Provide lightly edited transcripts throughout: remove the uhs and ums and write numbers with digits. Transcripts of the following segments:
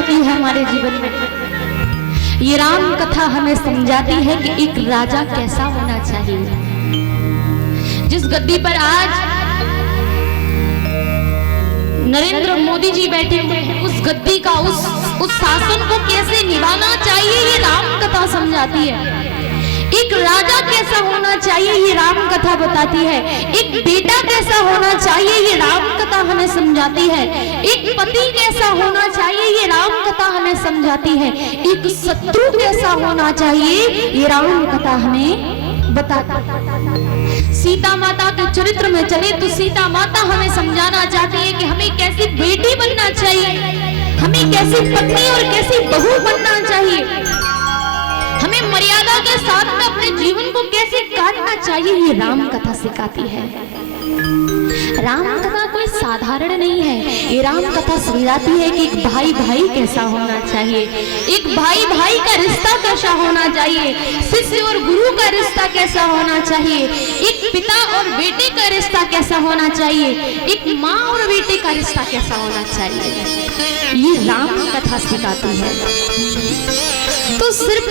जाती है हमारे जीवन में। ये राम कथा हमें समझाती है कि एक राजा कैसा होना चाहिए। जिस गद्दी पर आज नरेंद्र मोदी जी बैठे हुए हैं, उस गद्दी का उस शासन को कैसे निभाना चाहिए, ये राम कथा समझाती है। एक राजा कैसा होना चाहिए, ये राम कथा बताती है। एक बेटा कैसा होना चाहिए, ये राम कथा हमें समझाती है। एक पति कैसा होना चाहिए, ये राम कथा हमें समझाती है। एक शत्रु कैसा होना चाहिए, ये राम कथा हमें बताती है। सीता माता के चरित्र में चले तो सीता माता हमें समझाना चाहती है कि हमें कैसी बेटी बनना चाहिए, हमें कैसी पत्नी और कैसी बहू बनना चाहिए, हमें मर्यादा के साथ में अपने जीवन को कैसे काटना चाहिए, ये राम कथा सिखाती है। राम कथा कोई साधारण नहीं है। ये राम कथा समझाती है कि एक भाई भाई कैसा होना चाहिए, एक भाई भाई का रिश्ता कैसा होना चाहिए, शिष्य और गुरु का रिश्ता कैसा होना चाहिए, एक पिता और बेटे का रिश्ता कैसा होना चाहिए, एक माँ और बेटे का रिश्ता कैसा होना चाहिए। ये राम कथा सिखाती है। तो सिर्फ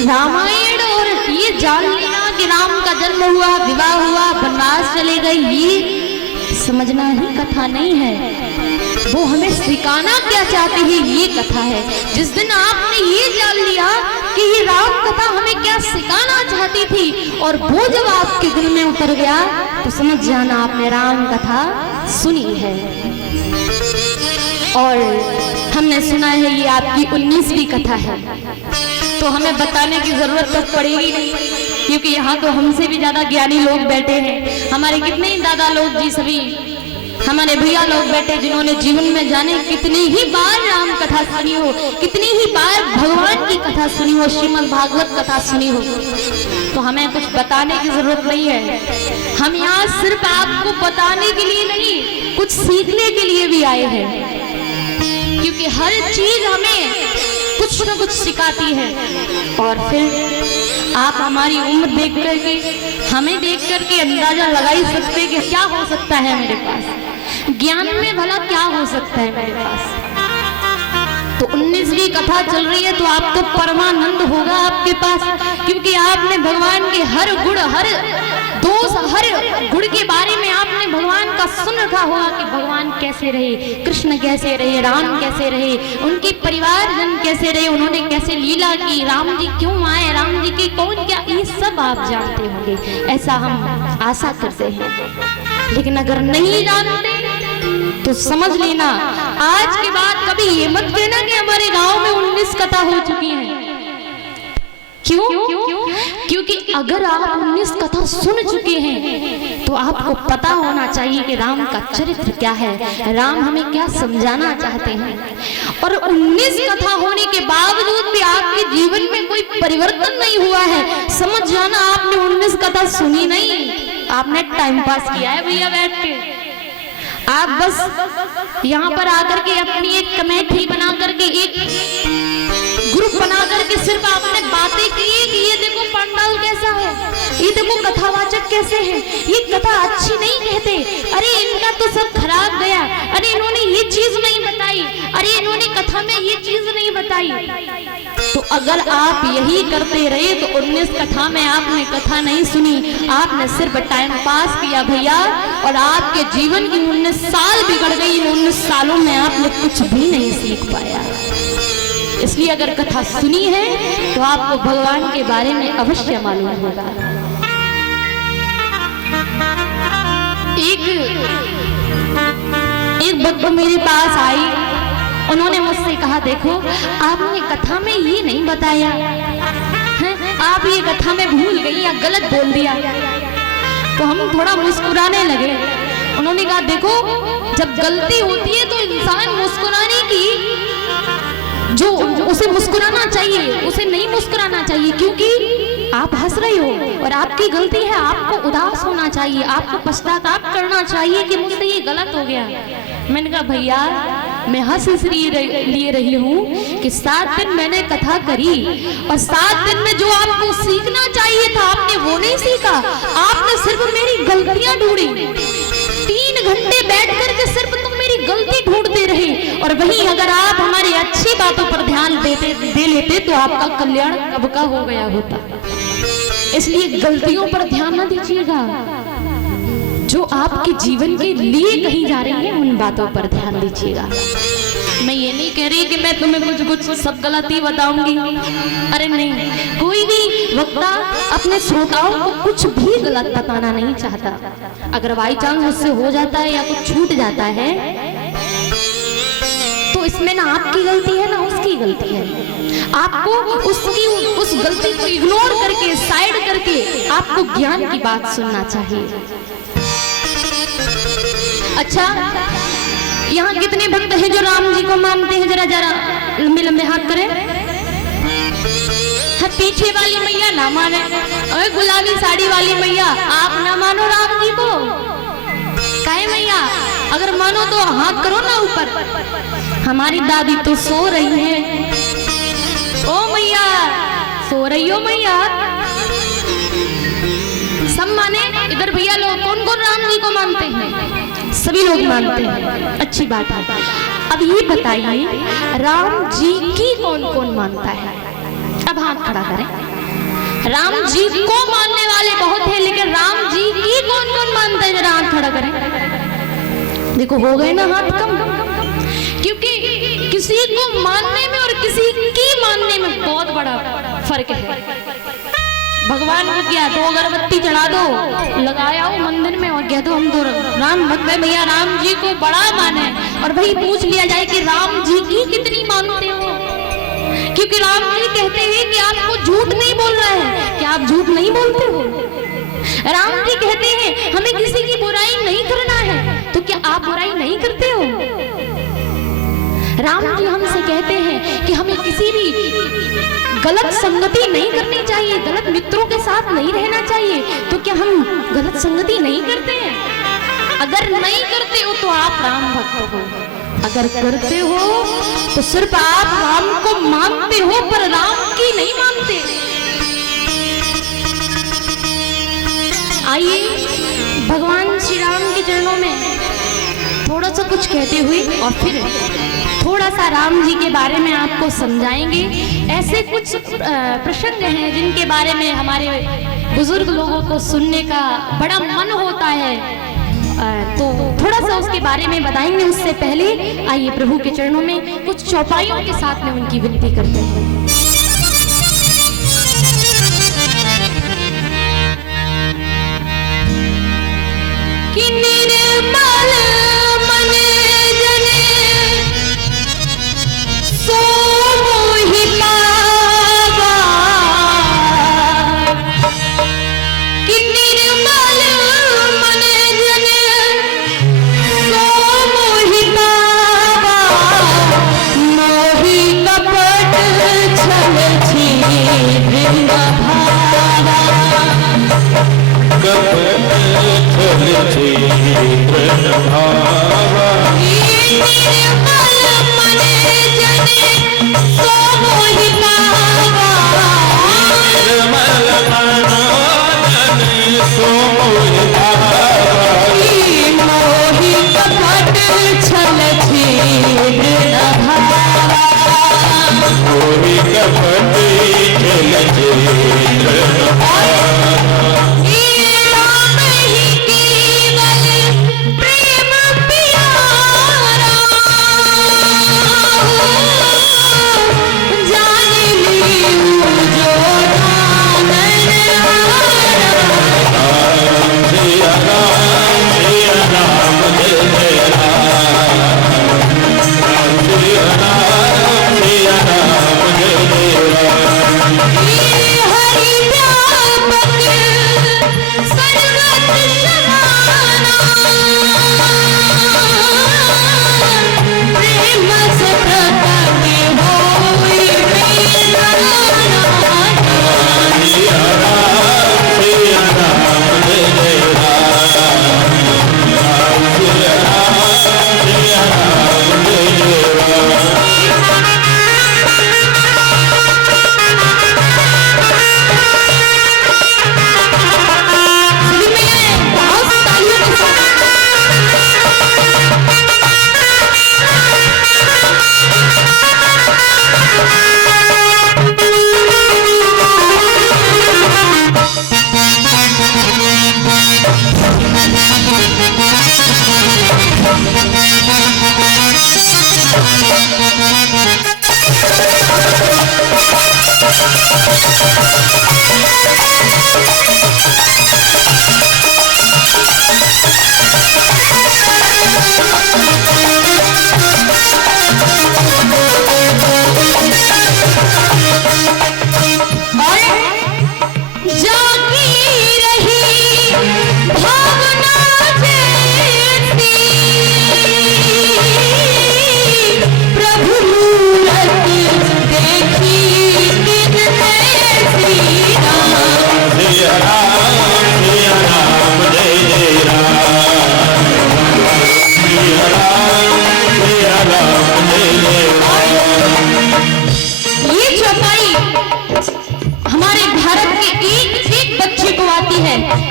रामायण और ये जान लेना कि राम का जन्म हुआ, विवाह हुआ, वनवास चले गए, ये समझना ही कथा नहीं है। वो हमें सिखाना क्या चाहती है, ये कथा है। जिस दिन आपने ये जान लिया कि ये राम कथा हमें क्या सिखाना चाहती थी और वो जब आपके दिल में उतर गया तो समझ जाना आपने राम कथा सुनी है। और हमने सुना है ये आपकी 19वीं कथा है, तो हमें बताने की जरूरत तो पड़ेगी नहीं, क्योंकि यहाँ तो हमसे भी ज्यादा ज्ञानी लोग बैठे हैं। हमारे कितने ही दादा लोग जी, सभी हमारे भैया लोग बैठे, जिन्होंने जीवन में जाने कितनी ही बार राम कथा सुनी हो, कितनी ही बार भगवान की कथा सुनी हो, श्रीमद् भागवत कथा सुनी हो। तो हमें कुछ बताने की जरूरत नहीं है। हम यहाँ सिर्फ आपको बताने के लिए नहीं, कुछ सीखने के लिए भी आए हैं, क्योंकि हर चीज हमें कुछ न कुछ सिखाती है। और फिर आप हमारी उम्र देख करके, हमें देख करके अंदाजा लगा ही सकते हैं कि क्या हो सकता है मेरे पास, ज्ञान में भला क्या हो सकता है मेरे पास। तो 19वीं कथा चल रही है, तो आप तो परमानंद होगा आपके पास, क्योंकि आपने भगवान के हर गुण, हर दोष, हर गुण के बारे में आपने भगवान का सुन रखा होगा कि भगवान कैसे रहे, कृष्ण कैसे रहे, राम कैसे रहे, उनके परिवारजन कैसे रहे, उन्होंने कैसे लीला की, राम जी क्यों आए, राम जी के कौन क्या, ये सब आप जानते होंगे, ऐसा हम आशा करते हैं। लेकिन अगर नहीं जानते तो समझ लेना, आज के बाद कभी ये मत कहना कि हमारे गांव में 19 कथा हो चुकी है। क्यों? क्योंकि अगर आप 19 कथा सुन चुके हैं तो आपको पता होना चाहिए कि राम का चरित्र क्या है, राम हमें क्या समझाना चाहते हैं। और 19 कथा होने के बावजूद भी आपके जीवन में कोई परिवर्तन नहीं हुआ है, समझ जाना आपने 19 कथा सुनी नहीं, आपने टाइम पास किया है भैया बैठ के। आप बस यहाँ पर आकर के अपनी एक कमेटी बना करके, एक ग्रुप बना करके सिर्फ आपने बातें की कि ये देखो पंडाल कैसा है, ये देखो कथावाचक कैसे हैं, ये कथा अच्छी नहीं कहते, अरे इनका तो सब खराब गया, अरे इन्होंने ये चीज नहीं बताई, अरे इन्होंने कथा में ये चीज नहीं बताई। तो अगर आप यही करते रहे तो 19 कथा में आपने कथा नहीं सुनी, आपने सिर्फ टाइम पास किया भैया, और आपके जीवन की 19 साल बिगड़ गई। 19 सालों में आपने कुछ भी नहीं सीख पाया। इसलिए अगर कथा सुनी है तो आपको भगवान के बारे में अवश्य मालूम होगा। एक बच्चा मेरे पास आई, उन्होंने मुझसे कहा देखो आपने कथा में ये नहीं बताया है, आप ये कथा में भूल गई या गलत बोल दिया। तो हम थोड़ा मुस्कुराने लगे। उन्होंने कहा देखो जब गलती होती है तो इंसान मुस्कुराने की, जो उसे मुस्कुराना चाहिए उसे नहीं मुस्कुराना चाहिए, क्योंकि आप हंस रहे हो और आपकी गलती है, आपको उदास होना चाहिए, आपको पश्चाताप करना चाहिए कि मुझसे ये गलत हो गया। मैंने कहा भैया मैं हंस इसलिए रही हूँ कि 7 दिन मैंने कथा करी और 7 दिन में जो आपको सीखना चाहिए था आपने वो नहीं सीखा, आपने सिर्फ मेरी गलतियां ढूंढी। 3 घंटे बैठ करके सिर्फ तुम मेरी गलती ढूंढते रहे और वहीं अगर आप हमारी अच्छी बातों पर ध्यान दे लेते तो आपका कल्याण कब का हो गया होता। इसलिए गलतियों पर ध्यान ना दीजिएगा, जो आपके जीवन के लिए कही जा रही है उन बातों पर ध्यान दीजिएगा। मैं ये नहीं कह रही कि मैं तुम्हें कुछ सब गलती बताऊंगी, अरे नहीं, कोई भी वक्ता अपने श्रोताओं को कुछ भी गलत बताना नहीं चाहता। अगर बाई चांस उससे हो जाता है या कुछ छूट जाता है तो इसमें ना आपकी गलती है ना उसकी गलती है। आपको उस गलती को इग्नोर करके, साइड करके आपको ज्ञान की बात सुनना चाहिए। अच्छा, यहाँ कितने भक्त हैं जो राम जी को मानते हैं? जरा जरा लंबे लंबे हाथ करें। हाँ, पीछे वाली मैया ना माने, और गुलाबी साड़ी वाली मैया आप ना मानो राम जी को। काहे मैया? अगर मानो तो हाथ करो ना ऊपर। हमारी दादी तो सो रही है। ओ मैया, सो रही हो मैया? सब माने इधर भैया लोग? कौन कौन राम जी को मानते हैं? सभी लोग मानते हैं, अच्छी बात है। अब ये बताइए, राम जी की कौन कौन मानता है? अब हाथ खड़ा करें। राम जी को मानने वाले बहुत हैं, लेकिन राम जी की कौन कौन मानता है? जरा हाथ खड़ा करें। देखो, हो गए ना हाथ कम, क्योंकि किसी को मानने में और किसी की मानने में बहुत बड़ा फर्क है। भगवान को क्या, दो अगरबत्ती चढ़ा दो, लगाया हो मंदिर में और कह दो हम तो राम भक्त है भैया, राम जी को बड़ा माने, और भाई पूछ लिया जाए कि राम जी की कितनी मानते हो? क्योंकि राम जी कहते हैं कि आपको झूठ नहीं बोलना है। क्या आप झूठ नहीं बोलते हो? राम जी कहते हैं हमें किसी की बुराई नहीं करना है, तो क्या आप बुराई नहीं करते हो? राम जी हमसे कहते हैं कि हमें किसी भी गलत संगति नहीं करनी चाहिए, गलत मित्रों के साथ नहीं रहना चाहिए, तो क्या हम गलत संगति नहीं करते हैं? अगर नहीं करते हो तो आप राम भक्त हो, अगर करते हो तो सिर्फ आप राम को मानते हो पर राम की नहीं मानते। आइए भगवान श्री राम के चरणों में थोड़ा सा कुछ कहते हुए और फिर थोड़ा सा राम जी के बारे में आपको समझाएंगे। ऐसे कुछ प्रसंग हैं जिनके बारे में हमारे बुजुर्ग लोगों को सुनने का बड़ा मन होता है, तो थोड़ा सा उसके बारे में बताएंगे। उससे पहले आइए प्रभु के चरणों में कुछ चौपाइयों के साथ में उनकी विनती करते हैं। कि निर्मल मन जने सो मोहि पावा, कि निर्मल मन जने सो मोहि पावा, मोहि कपट छल छिद्र भावा, कपट छल छिद्र भावा, निर्मल मन जने सो मोहि पावा, निर्मल मन जने सो मोहि पावा, मोहि कपट छल छिद्र भावा, मोहि कपट छल छिद्र भावा, राम ही केवल प्रेम प्यारा,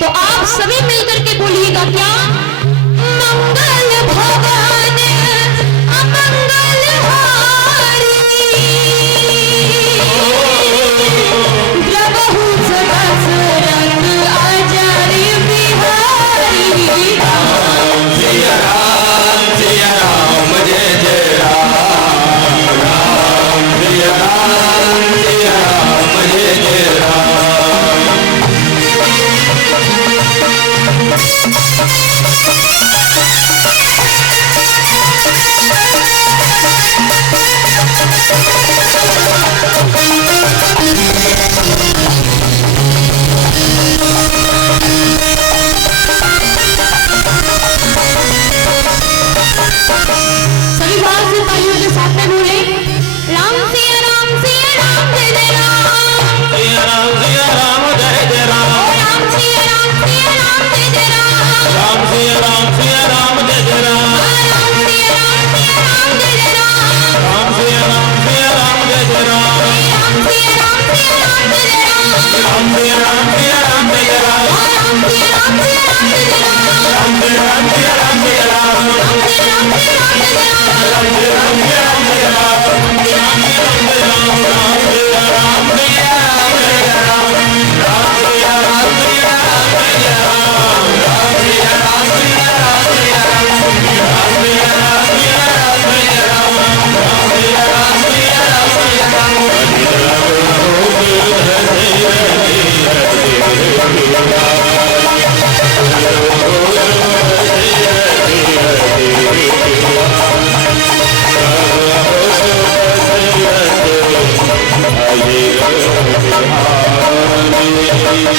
तो आप सभी मिलकर के बोलिएगा क्या? मंगल भवन अमंगल हारी, द्रवहु दशरथ अजर बिहारी। सिया राम जय जय राम, राम सिया राम जय जय राम। सभी बात सिपाहियों के साथ में बोले, राम सिया राम जय जय राम, सिया राम जय जय राम, राम सिया राम जय जय राम, राम सिया राम जय जय राम, राम सिया राम जय जय राम, राम सिया राम जय जय राम, राम सिया राम जय जय राम, राम सिया राम जय जय राम, राम सिया राम जय जय राम, राम सिया राम जय जय राम, राम सिया राम जय जय राम।